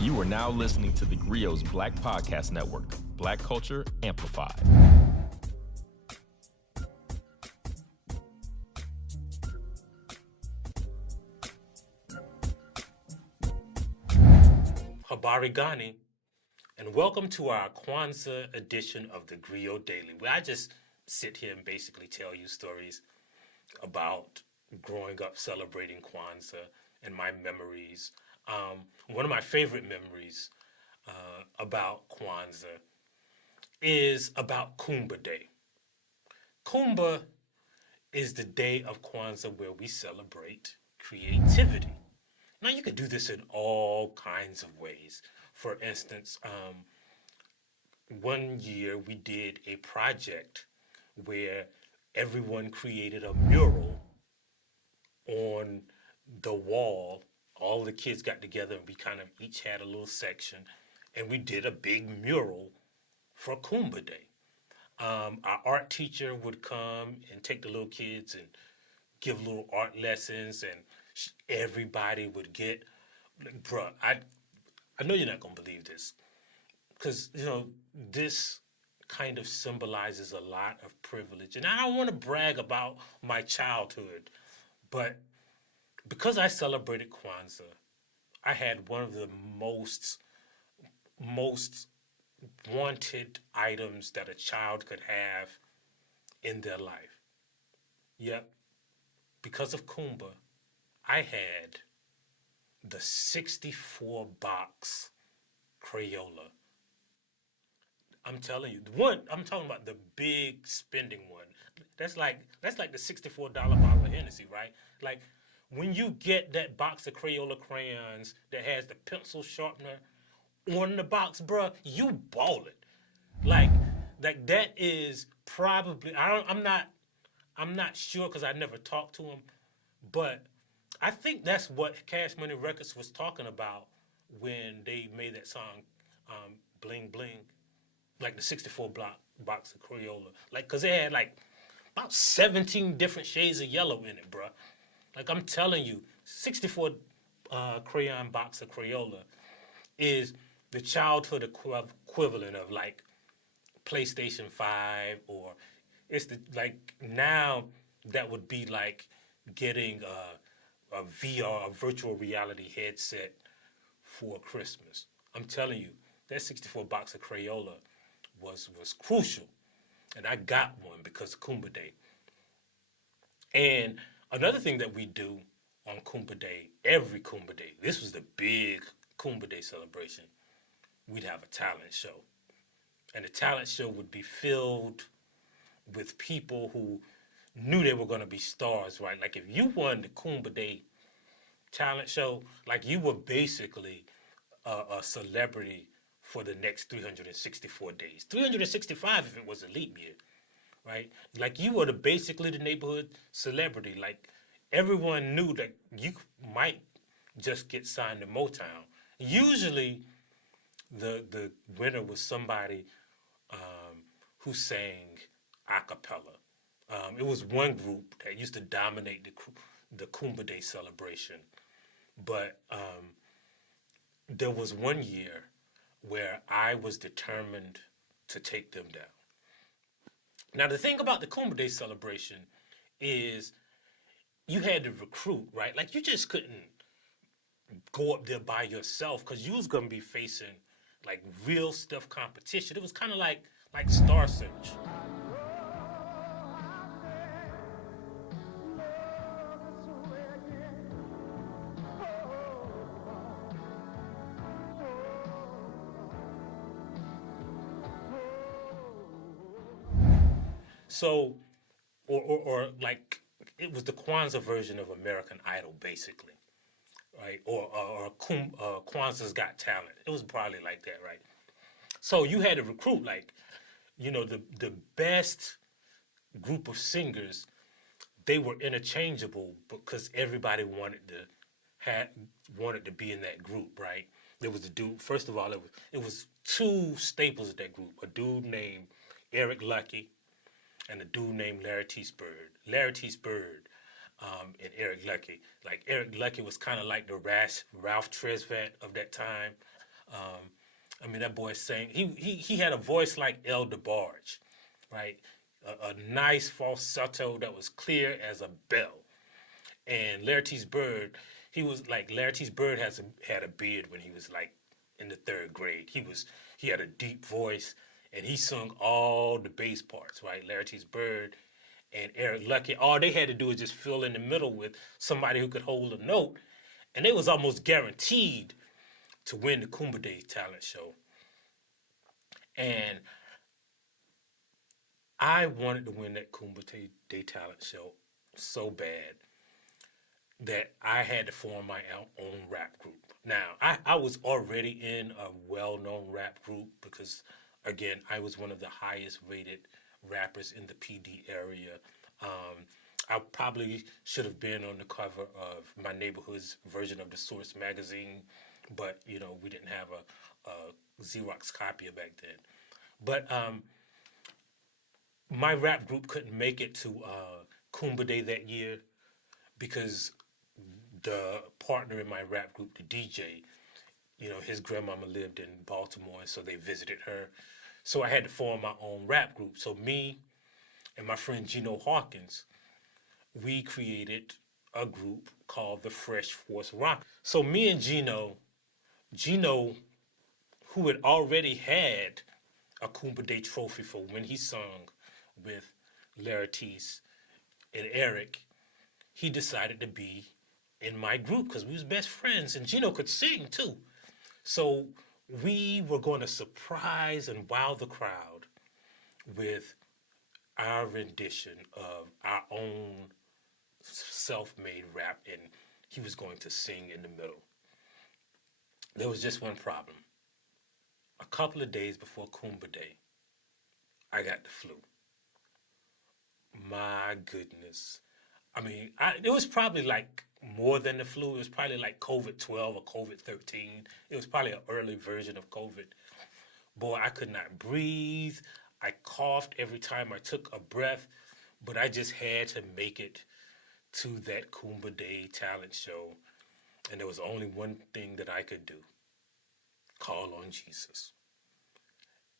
You are now listening to theGrio's Black Podcast Network, Black Culture Amplified. Habari Gani, and welcome to our Kwanzaa edition of theGrio Daily, where I just sit here and basically tell you stories about growing up celebrating Kwanzaa and my memories. One of my favorite memories about Kwanzaa is about Kuumba Day. Kuumba is the day of Kwanzaa where we celebrate creativity. Now, you can do this in all kinds of ways. For instance, one year we did a project where everyone created a mural on the wall. All the kids got together and we kind of each had a little section, and we did a big mural for Kuumba Day. Our art teacher would come and take the little kids and give little art lessons, and everybody would get, bruh, I know you're not going to believe this, because, you know, this kind of symbolizes a lot of privilege. And I don't want to brag about my childhood, but because I celebrated Kwanzaa, I had one of the most wanted items that a child could have in their life. Yep, because of Kuumba, I had the 64-box Crayola. I'm telling you, I'm talking about the big spending one. That's like the $64 bottle of Hennessy, right? Like, when you get that box of Crayola crayons that has the pencil sharpener on the box, bruh, you ball it. Like that is probably, I'm not sure because I never talked to him, but I think that's what Cash Money Records was talking about when they made that song, Bling Bling, like the 64 box of Crayola. Like, because they had like about 17 different shades of yellow in it, bruh. Like, I'm telling you, 64 crayon box of Crayola is the childhood equivalent of like PlayStation 5, or it's the, like, now that would be like getting a VR, a virtual reality headset for Christmas. I'm telling you, that 64 box of Crayola was crucial. And I got one because of Kuumba Day. And another thing that we do on Kuumba Day, every Kuumba Day, this was the big Kuumba Day celebration, we'd have a talent show. And the talent show would be filled with people who knew they were going to be stars, right? Like, if you won the Kuumba Day talent show, like, you were basically a celebrity for the next 364 days. 365 if it was a leap year, right? Like, you were basically the neighborhood celebrity. Like, everyone knew that you might just get signed to Motown. Usually, the winner was somebody who sang a cappella. It was one group that used to dominate the Kuumba Day celebration. But there was one year where I was determined to take them down. Now, the thing about the Kuumba Day celebration is you had to recruit, right? Like, you just couldn't go up there by yourself because you was going to be facing, like, real stiff competition. It was kind of like Star Search. So, or like, it was the Kwanzaa version of American Idol, basically, right? Or Kwanzaa's Got Talent. It was probably like that, right? So you had to recruit, like, you know, the best group of singers. They were interchangeable because everybody wanted to be in that group, right? There was a dude. First of all, it was two staples of that group: a dude named Eric Lucky and a dude named Larry T. Bird. Larry T. Bird and Eric Lucky. Like, Eric Lucky was kind of like the Ralph Tresvant of that time. I mean, that boy sang. He had a voice like El DeBarge, right? A nice falsetto that was clear as a bell. And Larry Bird, he was like Larry Bird had a beard when he was like in the third grade. He had a deep voice, and he sung all the bass parts, right? Larry Bird and Eric Lucky, all they had to do was just fill in the middle with somebody who could hold a note, and they was almost guaranteed to win the Kuumba Day talent show. And I wanted to win that Kuumba Day talent show so bad that I had to form my own rap group. Now, I was already in a well-known rap group because, again, I was one of the highest rated rappers in the PD area. I probably should have been on the cover of my neighborhood's version of the Source magazine, but, you know, we didn't have a Xerox copier back then. But my rap group couldn't make it to Kuumba Day that year because the partner in my rap group, the DJ, you know, his grandmama lived in Baltimore, and so they visited her. So I had to form my own rap group. So me and my friend Gino Hawkins, we created a group called the Fresh Force Rock. So me and Gino, who had already had a Kuumba Day trophy for when he sung with Larry Teese and Eric, he decided to be in my group because we was best friends, and Gino could sing too. So we were going to surprise and wow the crowd with our rendition of our own self-made rap, and he was going to sing in the middle. There was just one problem. A couple of days before Kuumba Day, I got the flu. My goodness. I mean, it was probably like more than the flu. It was probably like COVID-12 or COVID-13. It was probably an early version of COVID. Boy, I could not breathe. I coughed every time I took a breath, but I just had to make it to that Kuumba Day talent show. And there was only one thing that I could do: call on Jesus.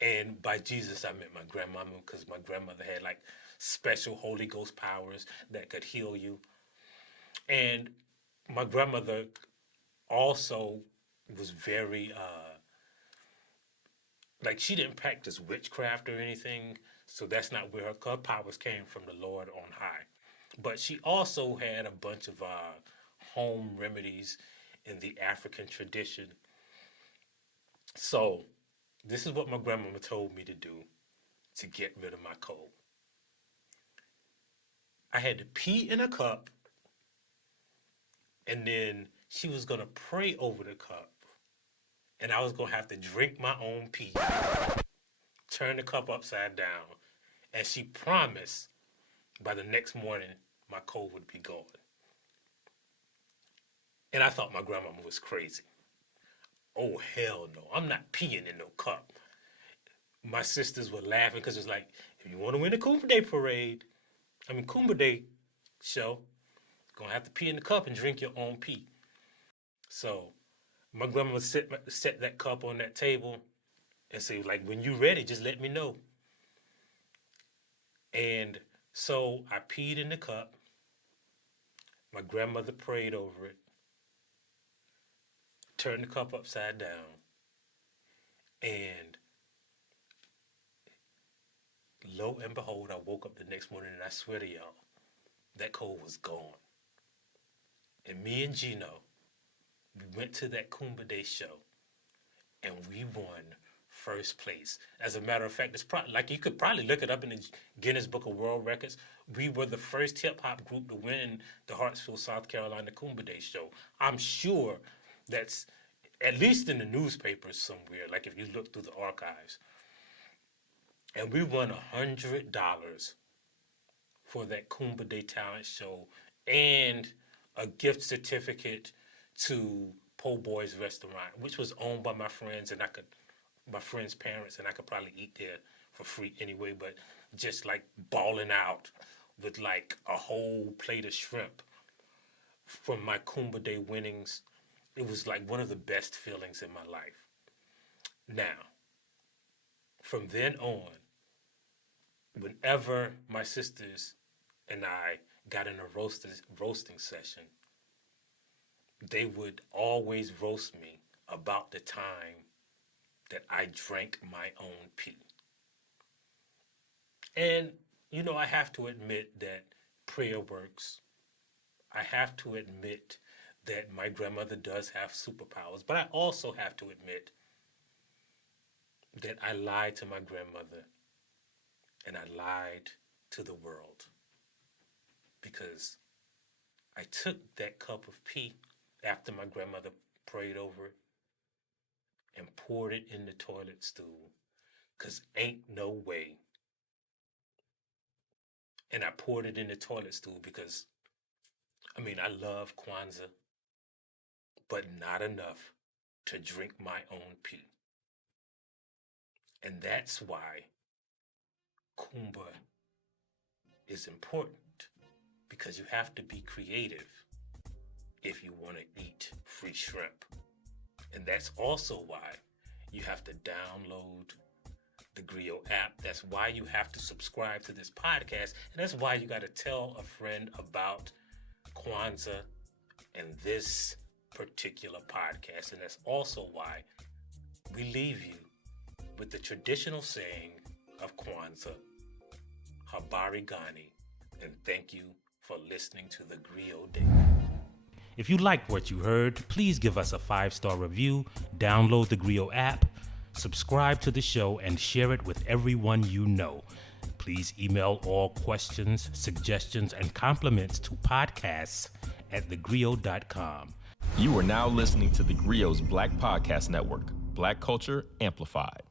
And by Jesus, I meant my grandmama, because my grandmother had like special Holy Ghost powers that could heal you. And my grandmother also was very, like, she didn't practice witchcraft or anything, so that's not where her powers came from, the Lord on high. But she also had a bunch of home remedies in the African tradition. So this is what my grandmama told me to do to get rid of my cold. I had to pee in a cup, and then she was going to pray over the cup, and I was going to have to drink my own pee, turn the cup upside down, and she promised by the next morning my cold would be gone. And I thought my grandmama was crazy. Oh, hell no, I'm not peeing in no cup. My sisters were laughing because it's like, if you want to win the Kuumba Day show, you're going to have to pee in the cup and drink your own pee. So my grandma would set that cup on that table and say, like, when you're ready, just let me know. And so I peed in the cup. My grandmother prayed over it, turned the cup upside down, and lo and behold, I woke up the next morning, and I swear to y'all, that cold was gone. And me and Gino, we went to that Kuumba Day show, and we won first place. As a matter of fact, it's probably, like, you could probably look it up in the Guinness Book of World Records. We were the first hip-hop group to win the Hartsville, South Carolina Kuumba Day show. I'm sure that's at least in the newspapers somewhere, like if you look through the archives. And we won $100 for that Kuumba Day talent show and a gift certificate to Po' Boy's restaurant, which was owned by my friends, and my friends' parents, and I could probably eat there for free anyway, but just like balling out with like a whole plate of shrimp from my Kuumba Day winnings, it was like one of the best feelings in my life. Now, from then on, whenever my sisters and I got in a roasting session, they would always roast me about the time that I drank my own pee. And, you know, I have to admit that prayer works. I have to admit that my grandmother does have superpowers, but I also have to admit that I lied to my grandmother and I lied to the world, because I took that cup of pee after my grandmother prayed over it and poured it in the toilet stool, because ain't no way. And I poured it in the toilet stool because, I love Kwanzaa, but not enough to drink my own pee. And that's why Kuumba is important, because you have to be creative if you want to eat free shrimp. And that's also why you have to download the theGrio app. That's why you have to subscribe to this podcast. And that's why you got to tell a friend about Kwanzaa and this particular podcast. And that's also why we leave you with the traditional saying of Kwanzaa, Habari Gani, and thank you for listening to theGrio Daily. If you liked what you heard, please give us a 5-star review, download the theGrio app, subscribe to the show, and share it with everyone you know. Please email all questions, suggestions, and compliments to podcasts@thegrio.com. You are now listening to theGrio's Black Podcast Network, Black Culture Amplified.